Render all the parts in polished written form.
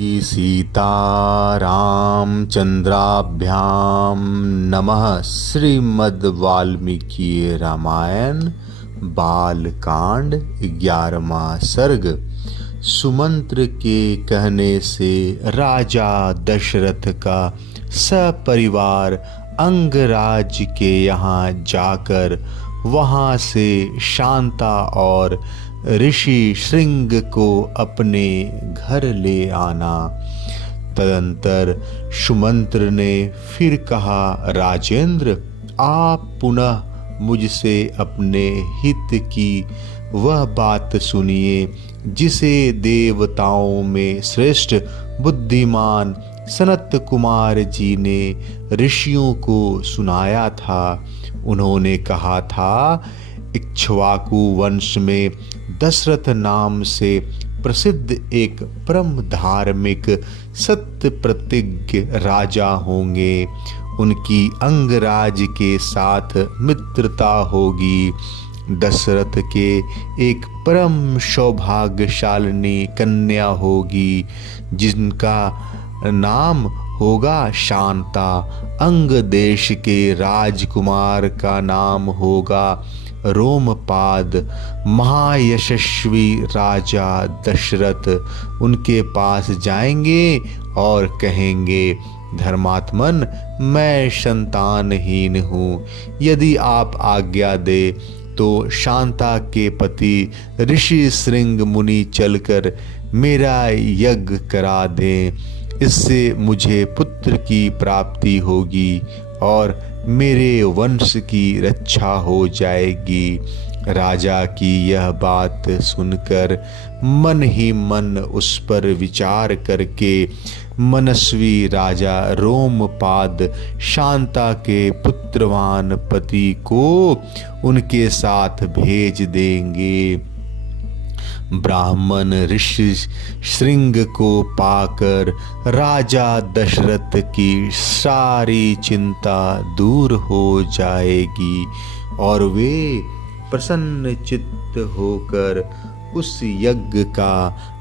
सीतारामचंद्राभ्यां नमः। श्रीमद् वाल्मीकि रामायण बालकांड 11वां सर्ग। सुमंत्र के कहने से राजा दशरथ का सपरिवार अंगराज के यहाँ जाकर वहाँ से शांता और ऋषि श्रृंग को अपने घर ले आना। तदंतर सुमंत्र ने फिर कहा, राजेंद्र, आप पुनः मुझसे अपने हित की वह बात सुनिए जिसे देवताओं में श्रेष्ठ बुद्धिमान सनत कुमार जी ने ऋषियों को सुनाया था। उन्होंने कहा था, इक्ष्वाकु वंश में दशरथ नाम से प्रसिद्ध एक परम धार्मिक सत्य प्रतिज्ञ राजा होंगे। उनकी अंगराज के साथ मित्रता होगी। दशरथ के एक परम सौभाग्यशालिनी कन्या होगी जिनका नाम होगा शांता। अंग देश के राजकुमार का नाम होगा रोमपाद। महायशस्वी राजा दशरथ उनके पास जाएंगे और कहेंगे, धर्मात्मन, मैं संतानहीन हूँ। यदि आप आज्ञा दे तो शांता के पति ऋषि श्रृंग मुनि चलकर मेरा यज्ञ करा दें। इससे मुझे पुत्र की प्राप्ति होगी और मेरे वंश की रक्षा हो जाएगी। राजा की यह बात सुनकर मन ही मन उस पर विचार करके मनस्वी राजा रोमपाद शांता के पुत्रवान पति को उनके साथ भेज देंगे। ब्राह्मण ऋषि श्रृंग को पाकर राजा दशरथ की सारी चिंता दूर हो जाएगी और वे प्रसन्न चित्त होकर उस यज्ञ का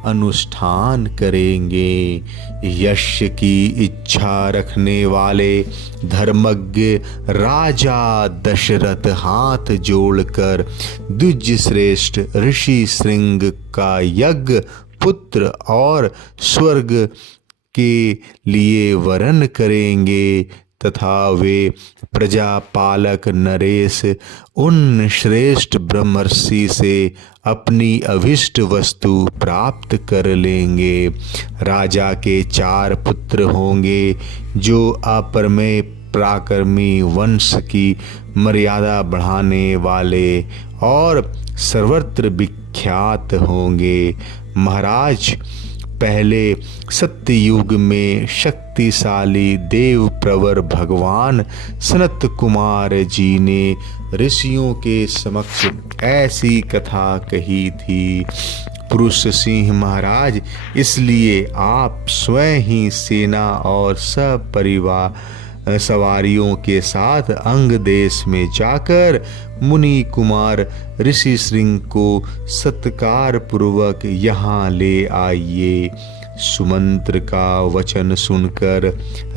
अनुष्ठान करेंगे। यश की इच्छा रखने वाले धर्मज्ञ राजा दशरथ हाथ जोड़कर द्विज श्रेष्ठ ऋषि श्रृंग का यज्ञ पुत्र और स्वर्ग के लिए वरण करेंगे तथा वे प्रजापालक नरेश उन श्रेष्ठ ब्रह्मर्षि से अपनी अभिष्ट वस्तु प्राप्त कर लेंगे। राजा के 4 पुत्र होंगे जो अपरमेय पराक्रमी वंश की मर्यादा बढ़ाने वाले और सर्वत्र विख्यात होंगे। महाराज, पहले सत्ययुग में शक्तिशाली देव प्रवर भगवान सनत कुमार जी ने ऋषियों के समक्ष ऐसी कथा कही थी। पुरुष सिंह महाराज, इसलिए आप स्वयं ही सेना और सपरिवार सवारियों के साथ अंग देश में जाकर मुनि कुमार ऋषि श्रृंग को सत्कार पूर्वक यहाँ ले आइए। सुमंत्र का वचन सुनकर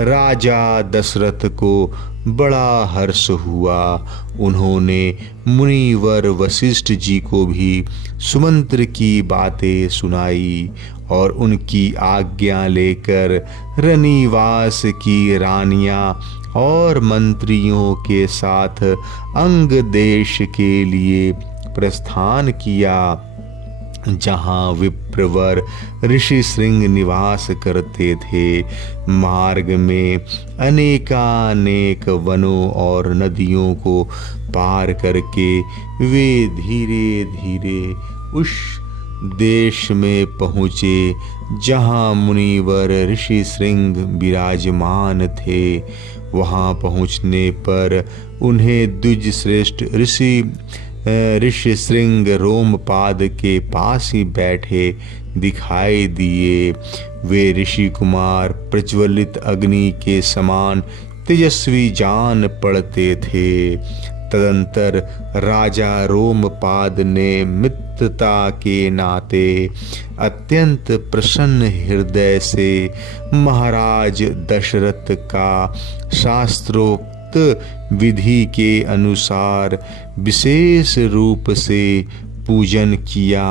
राजा दशरथ को बड़ा हर्ष हुआ। उन्होंने मुनिवर वशिष्ठ जी को भी सुमंत्र की बातें सुनाई और उनकी आज्ञा लेकर रनिवास की रानियां और मंत्रियों के साथ अंग देश के लिए प्रस्थान किया, जहाँ विप्रवर ऋषि श्रृंग निवास करते थे। मार्ग में अनेकानेक वनों और नदियों को पार करके वे धीरे धीरे उस देश में पहुँचे जहाँ मुनिवर ऋषि श्रृंग विराजमान थे। वहाँ पहुँचने पर उन्हें द्विज श्रेष्ठ ऋषि श्रृंग रोमपाद के पास ही बैठे दिखाई दिए। वे ऋषि कुमार प्रज्वलित अग्नि के समान तेजस्वी जान पड़ते थे तदंतर राजा रोमपाद ने मित्रता के नाते अत्यंत प्रसन्न हृदय से महाराज दशरथ का शास्त्रोक्त विधि के अनुसार विशेष रूप से पूजन किया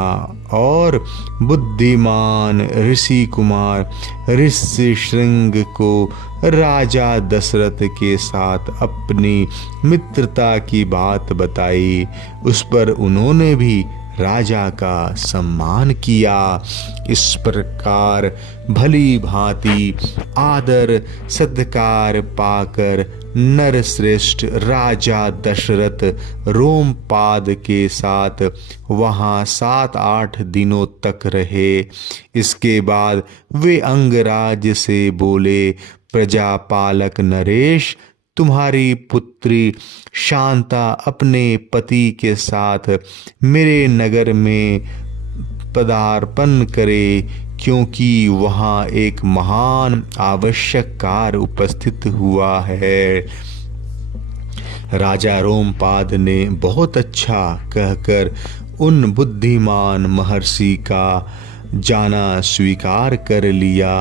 और बुद्धिमान ऋषि कुमार ऋष्यशृंग को राजा दशरथ के साथ अपनी मित्रता की बात बताई। उस पर उन्होंने भी राजा का सम्मान किया। इस प्रकार भली भांति आदर सत्कार पाकर नरश्रेष्ठ राजा दशरथ रोमपाद के साथ वहाँ 7-8 दिनों तक रहे। इसके बाद वे अंगराज से बोले, प्रजापालक नरेश, तुम्हारी पुत्री शांता अपने पति के साथ मेरे नगर में पदार्पण करे, क्योंकि वहाँ एक महान आवश्यक कार्य उपस्थित हुआ है। राजा रोमपाद ने बहुत अच्छा कहकर उन बुद्धिमान महर्षि का जाना स्वीकार कर लिया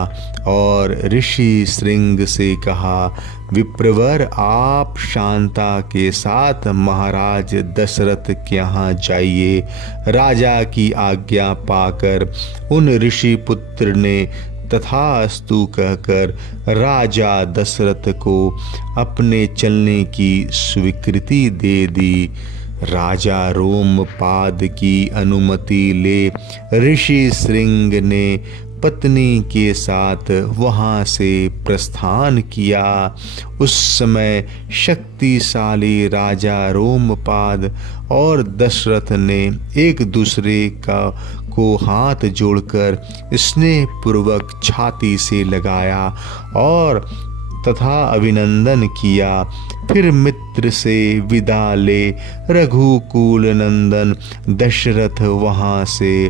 और ऋषि श्रृंग से कहा, विप्रवर, आप शांता के साथ महाराज दशरथ के यहाँ जाइए। राजा की आज्ञा पाकर उन ऋषि पुत्र ने तथास्तु कहकर राजा दशरथ को अपने चलने की स्वीकृति दे दी। राजा रोमपाद की अनुमति ले ऋषि श्रृंग ने पत्नी के साथ वहाँ से प्रस्थान किया। उस समय शक्तिशाली राजा रोमपाद और दशरथ ने एक दूसरे को हाथ जोड़कर स्नेहपूर्वक छाती से लगाया और तथा अभिनंदन किया। फिर मित्र से विदा ले रघुकुल नंदन दशरथ वहाँ से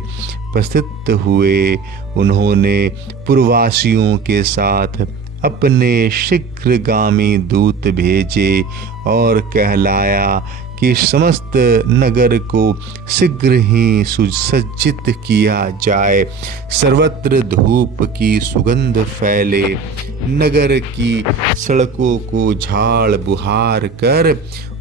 प्रस्थित हुए। उन्होंने पूर्ववासियों के साथ अपने शीघ्रगामी दूत भेजे और कहलाया कि समस्त नगर को शीघ्र ही सुसज्जित किया जाए, सर्वत्र धूप की सुगंध फैले, नगर की सड़कों को झाड़ बुहार कर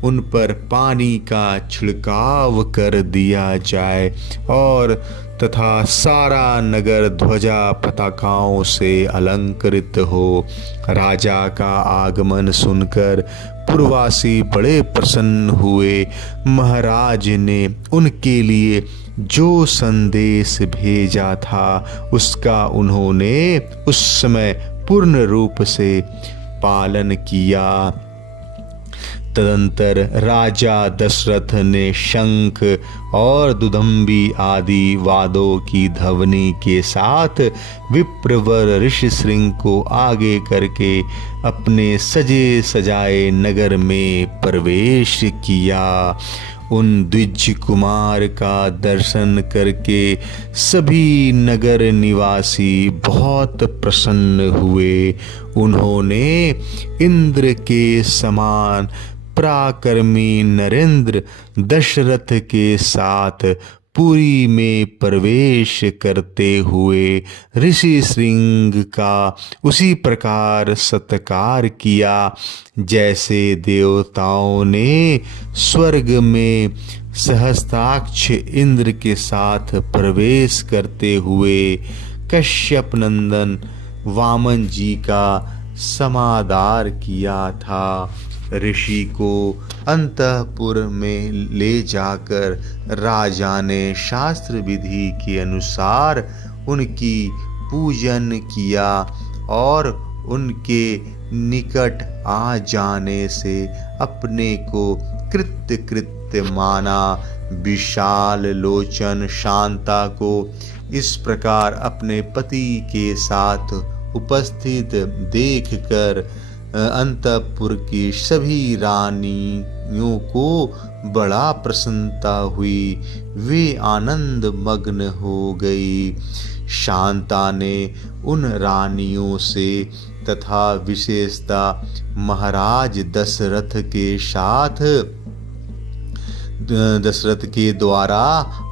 उन पर पानी का छिड़काव कर दिया जाए और तथा सारा नगर ध्वजा पताकाओं से अलंकृत हो। राजा का आगमन सुनकर पूर्ववासी बड़े प्रसन्न हुए। महाराज ने उनके लिए जो संदेश भेजा था उसका उन्होंने उस समय पूर्ण रूप से पालन किया। तदंतर राजा दशरथ ने शंख और दुदंबी आदि वाद्यों की ध्वनि के साथ विप्रवर ऋष्यशृंग को आगे करके अपने सजे सजाए नगर में प्रवेश किया। उन द्विज कुमार का दर्शन करके सभी नगर निवासी बहुत प्रसन्न हुए। उन्होंने इंद्र के समान पराक्रमी नरेंद्र दशरथ के साथ पुरी में प्रवेश करते हुए ऋषि श्रृंग का उसी प्रकार सत्कार किया जैसे देवताओं ने स्वर्ग में सहस्त्राक्ष इंद्र के साथ प्रवेश करते हुए कश्यप नंदन वामन जी का समादर किया था। ऋषि को अंतःपुर में ले जाकर राजा ने शास्त्र विधि के अनुसार उनकी पूजन किया और उनके निकट आ जाने से अपने को कृत्य माना। विशाल लोचन शांता को इस प्रकार अपने पति के साथ उपस्थित देखकर अंतःपुर की सभी रानियों को बड़ा प्रसन्नता हुई। वे आनंद मग्न हो गई। शांता ने उन रानियों से तथा विशेषता महाराज दशरथ के साथ दशरथ के द्वारा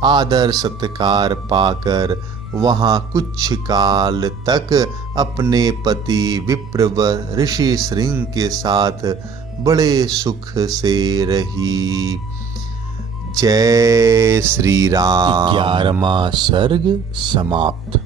आदर सत्कार पाकर वहाँ कुछ काल तक अपने पति विप्रवर ऋषि श्रृंग के साथ बड़े सुख से रही। जय श्री राम। 11वां सर्ग समाप्त।